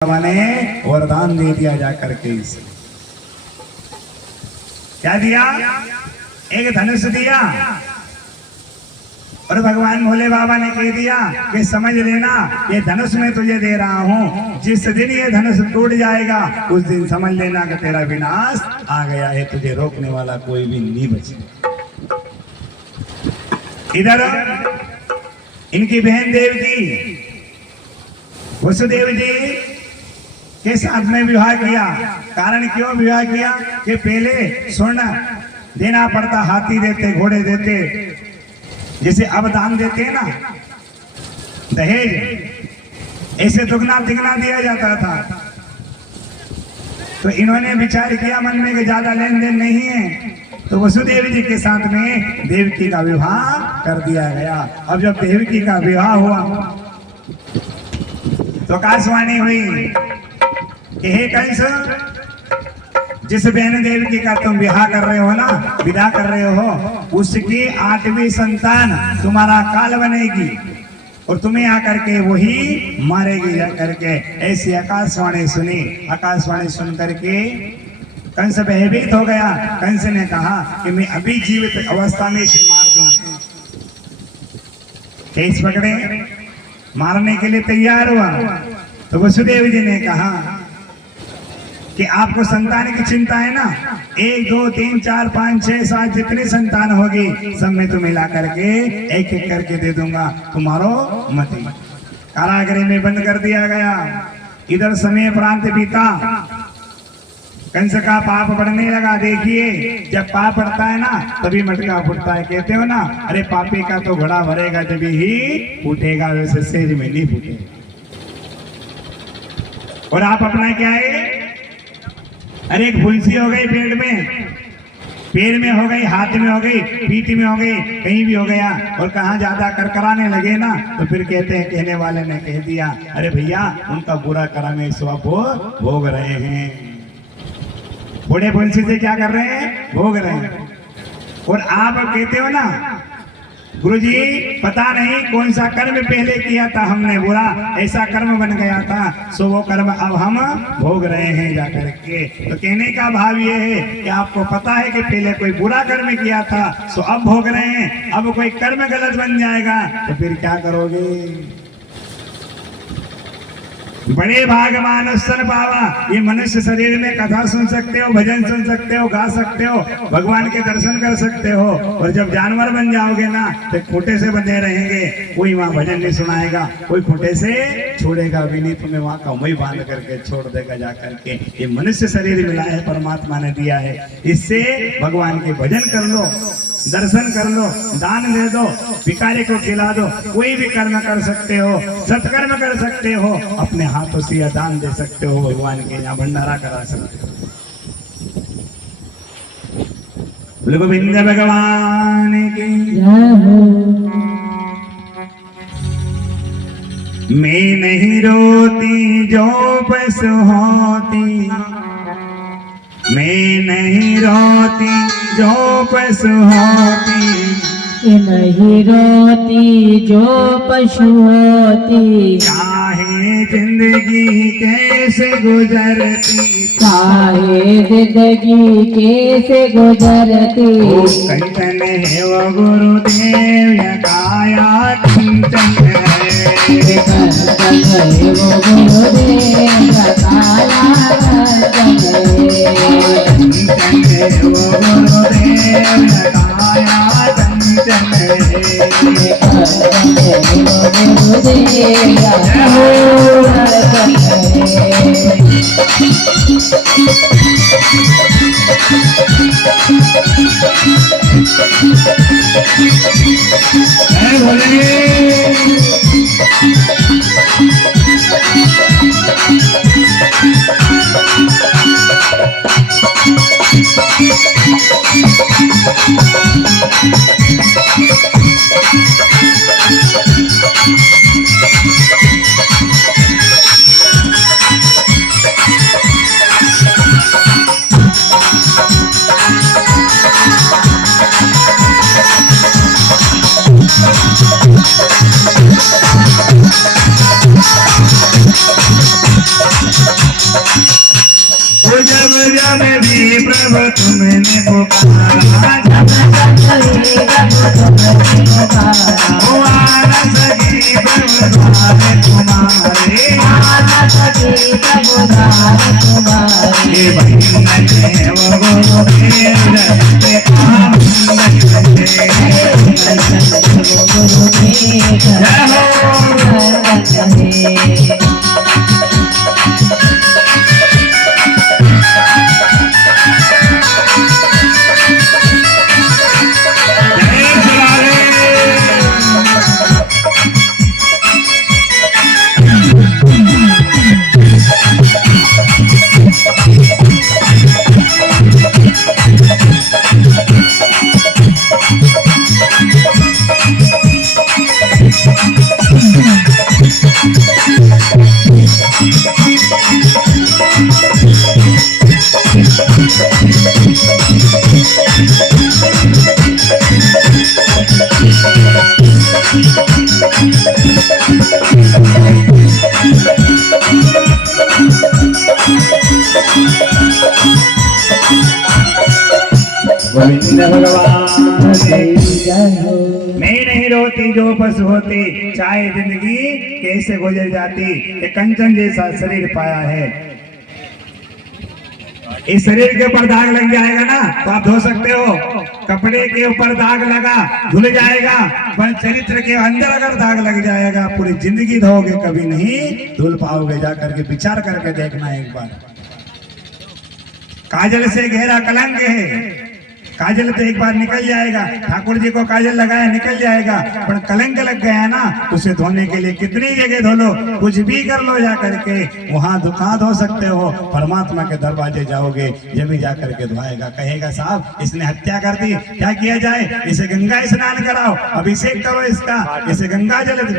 ने वरदान दे दिया जाकर के इसे। क्या दिया? एक धनुष दिया और भगवान भोले बाबा ने कह दिया कि समझ लेना ये धनुष मैं तुझे दे रहा हूं, जिस दिन ये धनुष टूट जाएगा उस दिन समझ लेना कि तेरा विनाश आ गया है, तुझे रोकने वाला कोई भी नहीं बचेगा। इधर इनकी बहन देवकी वसुदेव जी के साथ में विवाह किया। कारण क्यों विवाह किया? कि पहले स्वर्ण देना पड़ता, हाथी देते, घोड़े देते, जैसे अब दान देते हैं ना दहेज, ऐसे दुगना तिगना दिया जाता था। तो इन्होंने विचार किया मन में कि ज्यादा लेन देन नहीं है, तो वसुदेव जी के साथ में देवकी का विवाह कर दिया गया। अब जब देवकी का विवाह हुआ तो आकाशवाणी हुई कि हे कंस, जिस बहन देवकी का तुम विवाह कर रहे हो ना, विदा कर रहे हो, उसकी 8वीं संतान तुम्हारा काल बनेगी और तुम्हें आकर के वही मारेगी जाकर के। ऐसी आकाशवाणी सुनी। आकाशवाणी सुन करके कंस भयभीत हो गया। कंस ने कहा कि मैं अभी जीवित अवस्था में इसे मार दूं। केस पकड़े, मारने के लिए तैयार हुआ। तो वसुदेव जी ने कहा कि आपको संतान की चिंता है ना, 1 2 3 4 5 6 7 जितनी संतान होगी सब में तुम्हें ला करके एक एक करके दे दूंगा, तुम्हारो मत। कारागृह में बंद कर दिया गया। इधर समय प्रांत बीता, कंस का पाप बढ़ने लगा। देखिए जब पाप बढ़ता है ना तभी मटका फूटता है। कहते हो ना, अरे पापी का तो घड़ा भरेगा जब ही फूटेगा, वैसे सेज में नहीं फूटेगा। और आप अपना क्या है, अरे एक फुंसी हो गई पेट में, पैर में हो गई, हाथ में हो गई, पीठ में हो गई, कहीं भी हो गया, और कहाँ ज्यादा करकराने लगे ना तो फिर कहते हैं कहने वाले ने कह दिया, अरे भैया उनका बुरा कर्म है, स्वप भोग रहे हैं। बूढ़े फुंसी से क्या कर रहे हैं? भोग रहे हैं। और आप कहते हो ना, गुरुजी पता नहीं कौन सा कर्म पहले किया था हमने बुरा, ऐसा कर्म बन गया था, सो वो कर्म अब हम भोग रहे हैं जाकर के। तो कहने का भाव ये है कि आपको पता है कि पहले कोई बुरा कर्म किया था, सो अब भोग रहे हैं। अब कोई कर्म गलत बन जाएगा तो फिर क्या करोगे? बड़े भागवान सन पावा। ये मनुष्य शरीर में कथा सुन सकते हो, भजन सुन सकते हो, गा सकते हो, भगवान के दर्शन कर सकते हो, और जब जानवर बन जाओगे ना तो खूंटे से बंधे रहेंगे, कोई वहाँ भजन नहीं सुनाएगा, कोई खूंटे से छोड़ेगा भी नहीं, तुम्हें वहाँ का वही बांध करके छोड़ देगा जाकर के। ये मनुष्य शरीर मिला है, परमात्मा ने दिया है, इससे भगवान के भजन कर लो, दर्शन कर लो, दान दे दो, भिखारी को खिला दो, कोई भी कर्म कर सकते हो, सत्कर्म कर सकते हो, अपने हाथों से दान दे सकते हो, भगवान के यहाँ भंडारा करा सकते हो। गोविंद भगवान की मैं नहीं रोती जो पशु होती, मैं नहीं रोती जो पशु होती, नहीं रोती जो पशु होती, चाहे जिंदगी कैसे गुजरती, चाहे जिंदगी कैसे गुजरती। वो कंचन है वो गुरुदेव या काया कंचन है, कंचन है वो गुरुदेव का काया कंचन है, कंचन है वो गुरुदेव या काया कंचन है, कंचन है वो गुरुदेव का काया कंचन है। जय भोले। जब जब भी प्रभु तुमने पुकारा, जब ओ आना सकी प्रभु द्वारे तुम्हारे, ये बंधन है वो गुरुदेव रखते काम बंधन है। जय हो। गोविंद भगवान मैं नहीं रोती जो पशु होती, चाहे जिंदगी कैसे गुजर जाती। ये कंचन जैसा शरीर पाया है, इस शरीर के ऊपर दाग लग जाएगा ना तो आप धो सकते हो। कपड़े के ऊपर दाग लगा धुल जाएगा, पर चरित्र के अंदर अगर दाग लग जाएगा पूरी जिंदगी धोगे कभी नहीं धुल पाओगे। जा करके विचार करके देखना एक बार। काजल से गहरा कलंक है, काजल तो एक बार निकल जाएगा, ठाकुर जी को काजल लगाया निकल जाएगा, पर कलंक लग गया ना उसे धोने के लिए कितनी जगह धो लो, कुछ भी कर लो, जा करके वहां दुखा धो सकते हो। परमात्मा के दरवाजे जाओगे जब भी जा करके धोएगा। कहेगा साहब इसने हत्या कर दी, क्या किया जाए, इसे गंगा स्नान कराओ, अभिषेक करो इसका, इसे गंगा जल